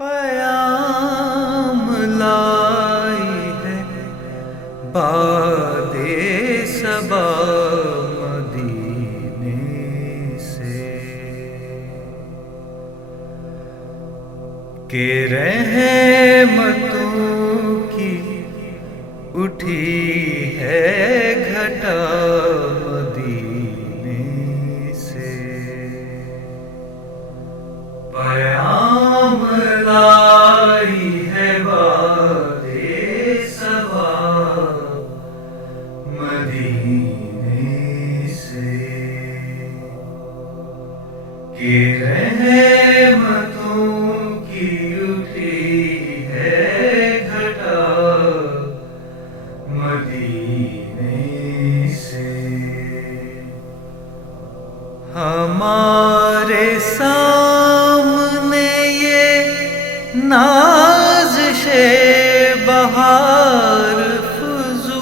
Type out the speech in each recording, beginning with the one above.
پیام لائی ہے باد صبا مدینے سے کہ رحمتوں کی اٹھی ہے گھٹا مدینے سے پیام لائی ہے باد صبا مدینے سے کہ رحمتوں کی اٹھی ہے گھٹا مدینے سے ہمارے سامنے یہ نازش بہار فضول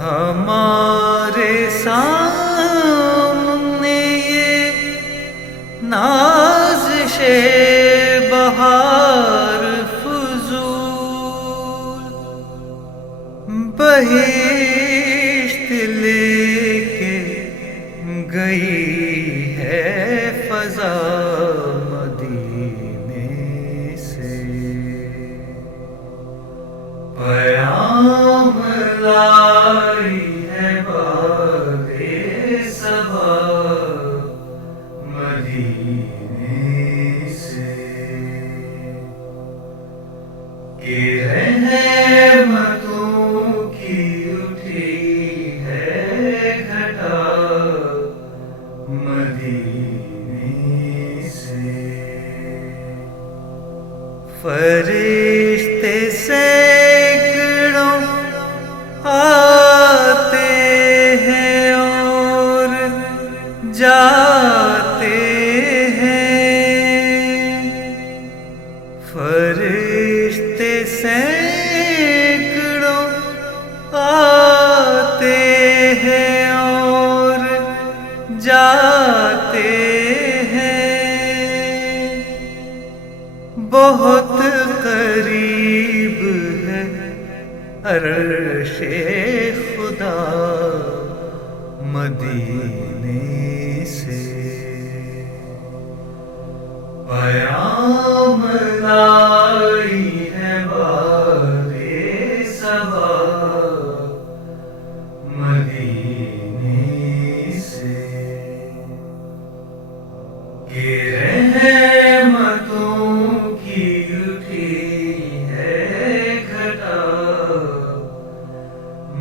ہمارے سامنے یہ نازش بہار فضول بہشت لے کے گئی ہے فضا مدینے سے پیام لائی ہے باد صبا مدینے سے کہ رحمتوں کی اٹھی ہے گھٹا مدینے سے فرشتے سینکڑوں آتے ہیں اور جاتے ہیں فرشتے سینکڑوں آتے ہیں اور جاتے ہیں بہت قریب ہے عرش خدا مدینے سے پیام لائی ہے باد صبا مدینے سے کہ رحمتوں کی اٹھی ہے گھٹا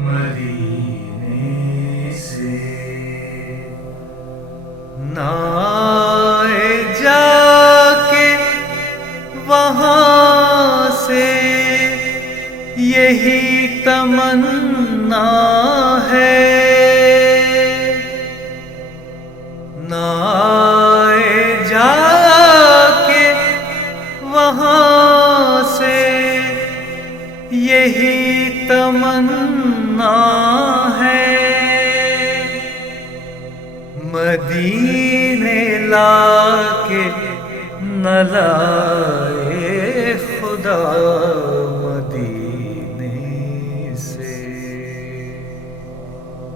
مدینے سے نائے جا کے وہاں سے یہی تمنا ہے نائے جا کے وہاں سے یہی تمنا ہے مدینے لا کے نہ لائے خدا مدینے سے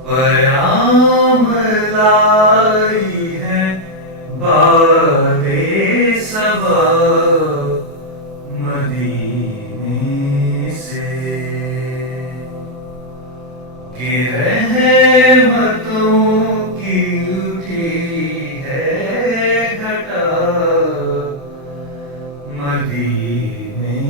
پیام لائی ہے باد صبا مدینے سے کہ رحمتوں کی اٹھی ہے گھٹا مدینے